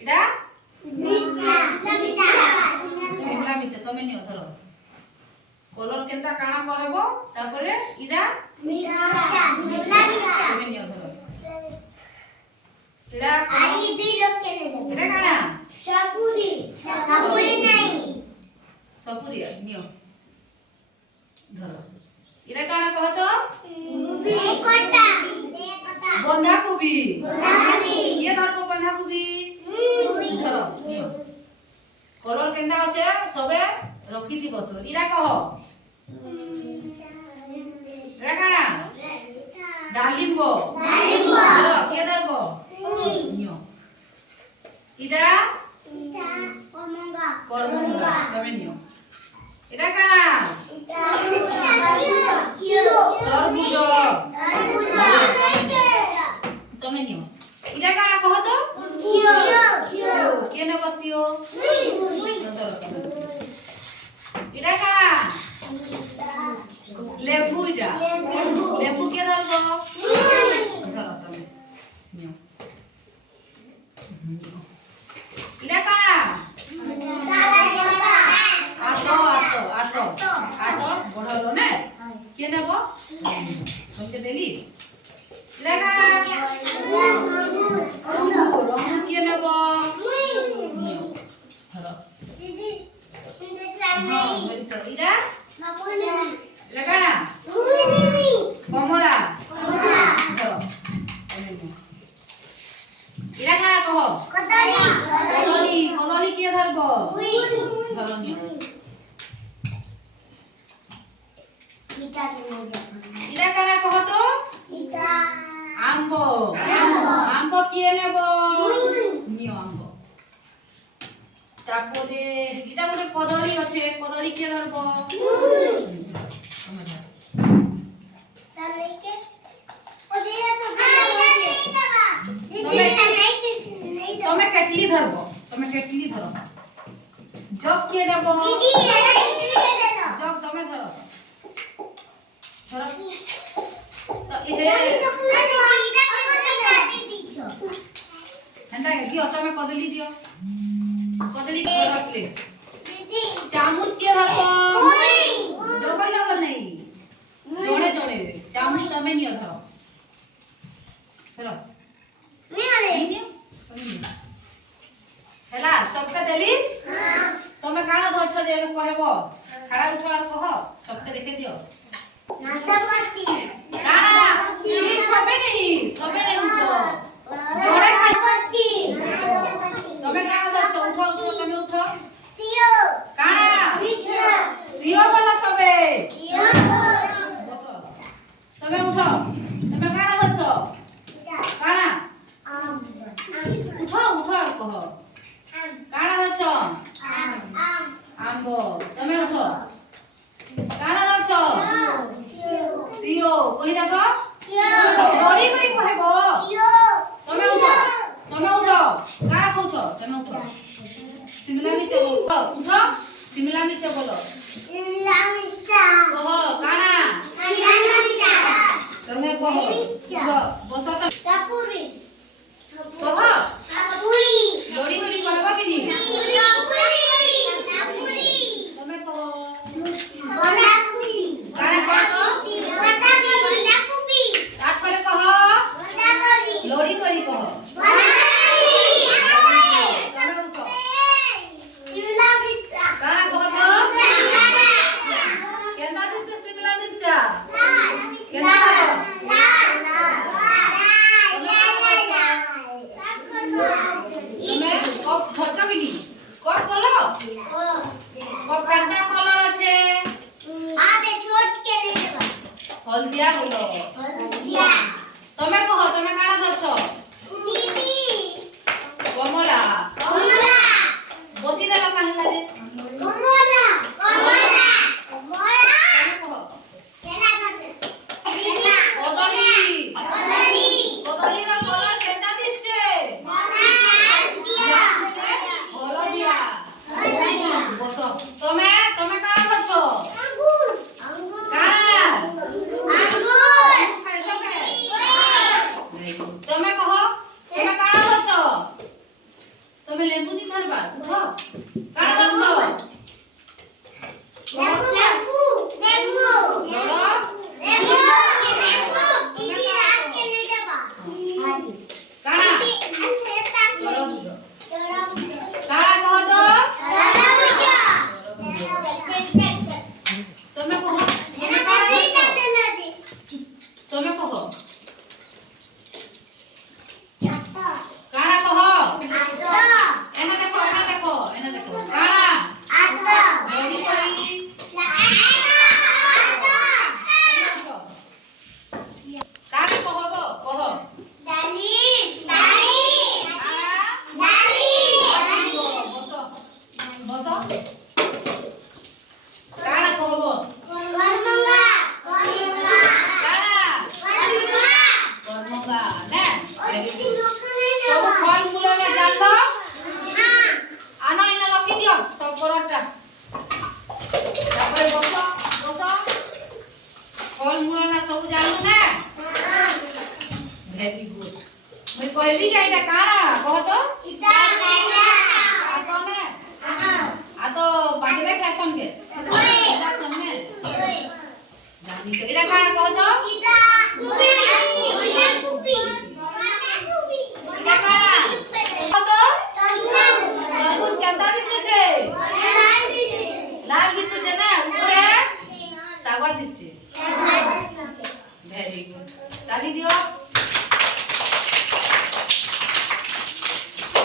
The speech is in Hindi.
इडा मिर्चा शिमला मिर्च तमे नियो धरो कलर केनता काना कहबो तापरे इडा मिर्चा शिमला मिर्चा तमे नियो धरो इडा आड़ी दुई लोग केने दे इडा काना सपुरी नहीं सपुरी नियो धरो इडा काना कह तो कोटा बंधा कोबी ये धरबो बंधा कोबी धरो नियो कलर केनता আছে সবে রখি দি বস ইরা কহ ইরা কানা ডালিম্ব ধরো কে ধরবো নিও ইরা করমঙ্গা তবে নিও ইরা কানা তরমুজ তবে নিও ইরা কানা কহ তো কে নেব সিও ধরো তবে ইরা কানা লেবু ইরা লেবু কে ধরবো ধরো তবে নিও ইরা কানা আতো বড় হলো না কে নেব তোমাকে দিলি ইরা কানা অঙ্গুর কে নেব নিও ধরো ইরা ইরা কানা কমলা ধরো ইরা কানা কহ কদলী কে ধরবো ধরো নিও ইরা কানা কহ তো আম্ব আম্ব কে নেব নিও আম্ব তারপরে এটা ଗୋଟେ কদলী আছে কদলী কে ধরবো তুমি কেটলি ধরবো তুমি কেটলি ধরো জগ কে নেব জগ তুমি ধরো ধরো তো এন্টা দিও তুমি কদলী দিও কদলী কে ধরো প্লিজ চামচ কে ধরবো ডবল ডবল नहीं जोड़े जोड़े चामच तमे नियो धरो चलो नहीं हैला सबका देली तमे काना धरछ जे कहबो खड़ा उठो और कह सबके देखे दियो नाशपाती काना प्लीज सबे नहीं उठो जोड़े नाशपाती तमे काना धरछ उठो तमे उठो सियो काना मिर्चा सियो वाला सबे सियो बसो तमे उठो तमे काना धरछ काना उठो और कह काना धरछ आंबो तमे उठो काना धरछ सियो कहि देखो गरी गरी कहबो तमे उठो काना कहछ तमे उठो शिमला मिर्च बोलो उठो शिमला मिर्च बोलो कह काना तमे कह उठो बसो त कह गरी गरी कहबो कि नी तमे कह काना कह आठ करे कह लोड़ी करी कह तमे उठो काना कह तो केंदा दिसते शिमला मिर्चा केंदा तमे कप धरछ कि नी कप बोलो कप केंदा कलर আছে हल्दिया बोलो तमे कह तमे काना धरछ कमला बसी देला काहिला रे कदली रो कलर केंदा दिसছে हलदिया बस तमे काना धरछ काना तमे कह ତାପରେ ବସ ବସ ଫଳ ମୂଳ ନା ସବୁ ଜାଣୁ ନା ଭେରି ଗୁଡ ମୁଇ କହିବି କି ଏଇଟା କାଣା କହ ତ आ तो ने आ तो पांचवे क्लास के क्लास ने जानी तो इरा काना कह तो